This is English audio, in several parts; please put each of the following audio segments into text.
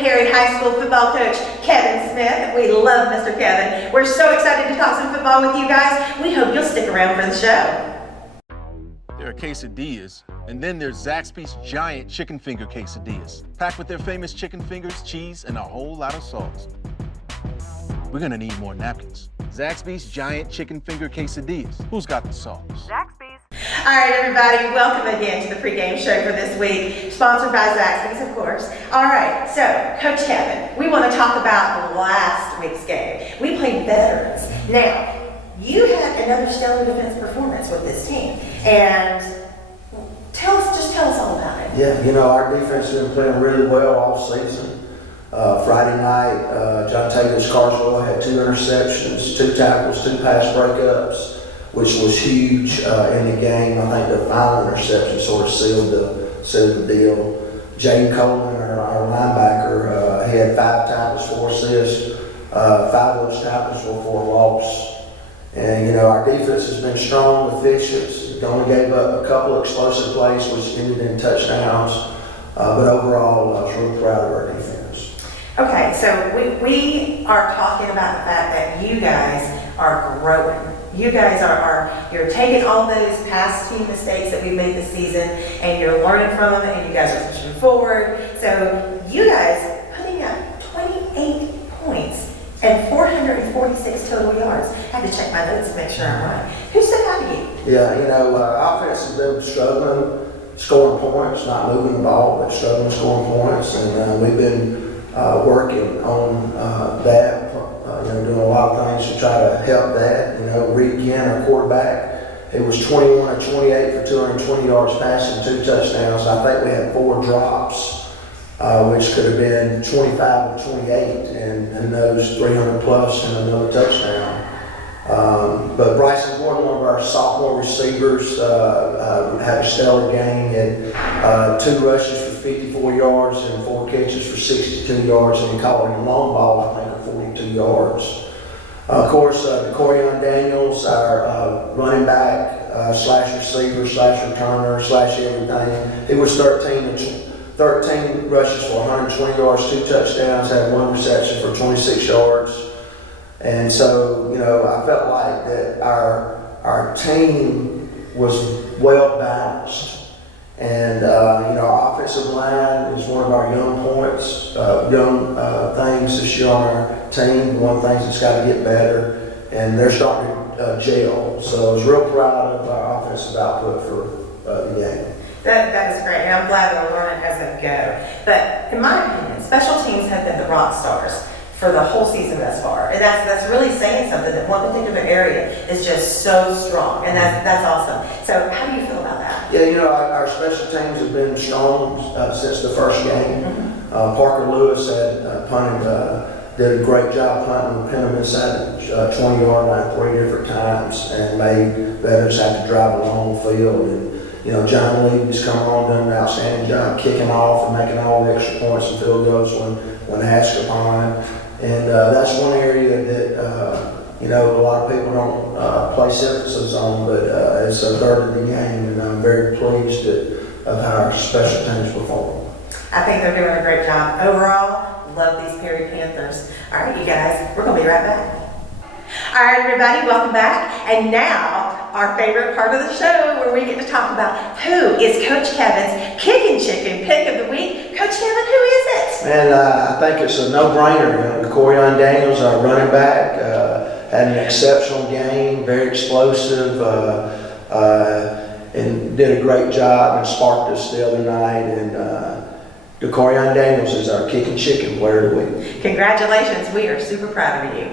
Perry High School football coach, Kevin Smith. We love Mr. Kevin. We're so excited to talk some football with you guys. We hope you'll stick around for the show. There are quesadillas, and then there's Zaxby's giant chicken finger quesadillas, packed with their famous chicken fingers, cheese, and a whole lot of sauce. We're gonna need more napkins. Zaxby's giant chicken finger quesadillas. Who's got the sauce? Zaxby's. All right, everybody, welcome again to the pregame show for this week, sponsored by Zaxby's, of course. All right, so Coach Kevin, we want to talk about last week's game. We played veterans. Now, you had another stellar defense performance with this team, and tell us all about it. Yeah, you know, our defense has been playing really well all season. Friday night, John Taylor's Carswell had 2 interceptions, 2 tackles, 2 pass breakups, which was huge in the game. I think the final interception sort of sealed the deal. Jaden Coleman, our linebacker, he had 5 tackles, 4 assists. 5 of those tackles were for a loss. And, you know, our defense has been strong, efficient. It only gave up a couple of explosive plays, which ended in touchdowns. But overall, I was really proud of our defense. Okay, so we are talking about the fact that you guys are growing. You guys you're taking all those past team mistakes that we made this season, and you're learning from them, and you guys are pushing forward. So you guys putting up 28 points and 446 total yards. I had to check my notes to make sure I'm right. Who stood out to you? Yeah, you know, offense has been struggling scoring points, not moving the ball, but struggling scoring points, and we've been working on that. You know, doing a lot of things to try to help that. You know, Reed Ginn, our quarterback, it was 21 of 28 for 220 yards passing, 2 touchdowns. I think we had 4 drops, which could have been 25 of 28, and those 300 plus and another touchdown. But Bryson Gordon, one of our sophomore receivers, had a stellar game. He had 2 rushes for 54 yards and 4 catches for 62 yards, and he caught a long ball, I think, of 42 yards. Of course, Corian Daniels, our running back, slash receiver, slash returner, slash everything. He was 13 rushes for 120 yards, 2 touchdowns, had 1 reception for 26 yards. And so, you know, I felt like that our team was well balanced. And, you know, our offensive line is one of our young points, things this year on our team, one of the things that's got to get better, and they're starting to gel. So I was real proud of our offensive output for the game. That is great, and I'm glad they're learning as they go. But in my opinion, special teams have been the rock stars for the whole season thus far. And that's really saying something, that one particular area is just so strong, and that's awesome. So how do you feel about that? Yeah, you know, our special teams have been strong since the first game. Mm-hmm. Parker Lewis had punted, did a great job punting, pinned him inside the 20-yard line 3 different times, and made veterans have to drive a long field. And, you know, John Levy's come on, done an outstanding job kicking off and making all the extra points and field goals when asked upon. And that's one area that, you know, a lot of people don't place emphasis on, but it's a third of the game, and I'm very pleased of how our special teams perform. I think they're doing a great job. Overall, love these Perry Panthers. All right, you guys, we're going to be right back. All right, everybody, welcome back. And now, our favorite part of the show, where we get to talk about who is Coach Kevin's Kicking Chicken Pick of the Week. Coach Kevin, who is it? And I think it's a no-brainer. You know, Corian Daniels, our running back, had an exceptional game, very explosive, and did a great job and sparked us the other night. And Corian Daniels is our Kicking Chicken Player of the Week. Congratulations. We are super proud of you.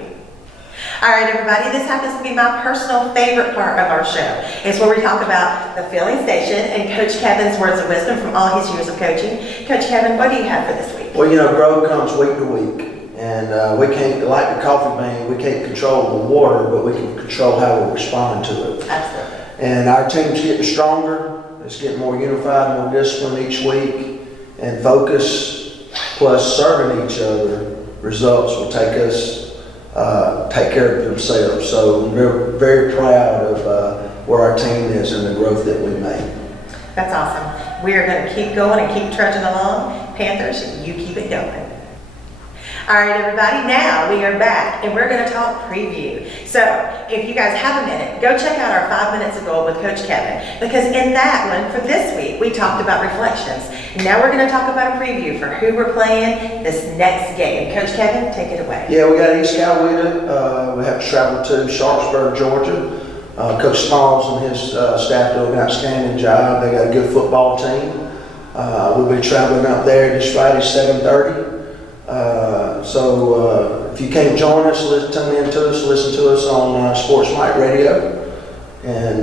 All right, everybody, this happens to be my personal favorite part of our show. It's where we talk about the filling station and Coach Kevin's words of wisdom from all his years of coaching. Coach Kevin, what do you have for this week? Well, you know, growth comes week to week, and we can't, like the coffee bean, we can't control the water, but we can control how we respond to it. Absolutely. And our team's getting stronger. It's getting more unified, more disciplined each week, and focus plus serving each other. Results will take care of themselves. So we're very proud of where our team is and the growth that we made. That's awesome. We are going to keep going and keep trudging along. Panthers, you keep it going. All right, everybody, now we are back and we're going to talk preview. So if you guys have a minute, go check out our 5 minutes ago with Coach Kevin, because in that one for this week, we talked about reflections. Now we're going to talk about a preview for who we're playing this next game. Coach Kevin, take it away. Yeah, we got East Coweta. We have to travel to Sharpsburg, Georgia. Coach Smalls and his staff do an outstanding job. They got a good football team. We'll be traveling up there this Friday, 7:30. So if you can't join us, tune in to us, listen to us on Sports Mike Radio. And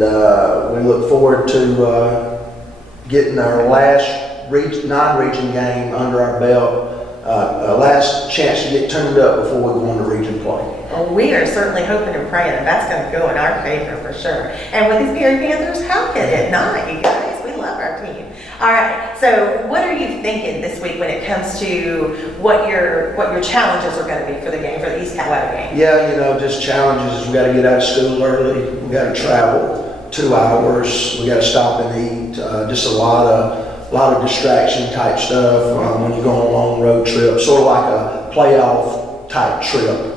we look forward to getting our last non-region game under our belt. Last chance to get tuned up before we go on to region play. Well, we are certainly hoping and praying that that's going to go in our favor for sure. And with these Perry Panthers, how could it not, you guys? We love our team. All right, so what are you thinking this week when it comes to what your challenges are going to be for the game, for the East Coweta game? Yeah, just challenges. We got to get out of school early. We got to travel 2 hours. We got to stop and eat. Just a lot of distraction type stuff when you go on a long road trip, sort of like a playoff type trip.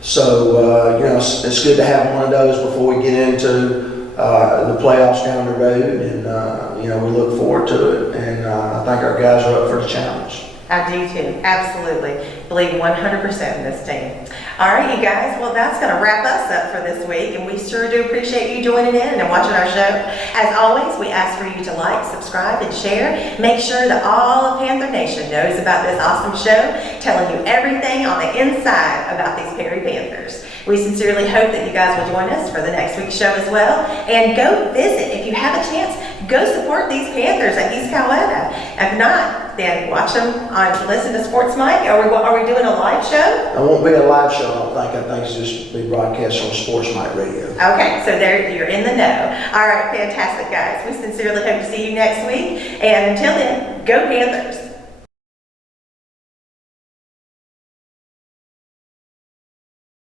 So it's good to have one of those before we get into the playoffs down the road, and we look forward to it, and I think our guys are up for the challenge. I do too, absolutely. Believe 100% in this team. All right, you guys, well, that's going to wrap us up for this week, and we sure do appreciate you joining in and watching our show. As always, we ask for you to like, subscribe, and share. Make sure that all of Panther Nation knows about this awesome show, telling you everything on the inside about these Perry Panthers. We sincerely hope that you guys will join us for the next week's show as well. And go visit, if you have a chance, go support these Panthers at East Coweta. If not, then watch them listen to Sports Mike. Are we doing a live show? It won't be a live show, I don't think. I think it's just be broadcast on Sports Mike Radio. Okay, so there you're in the know. All right, fantastic, guys. We sincerely hope to see you next week. And until then, go Panthers.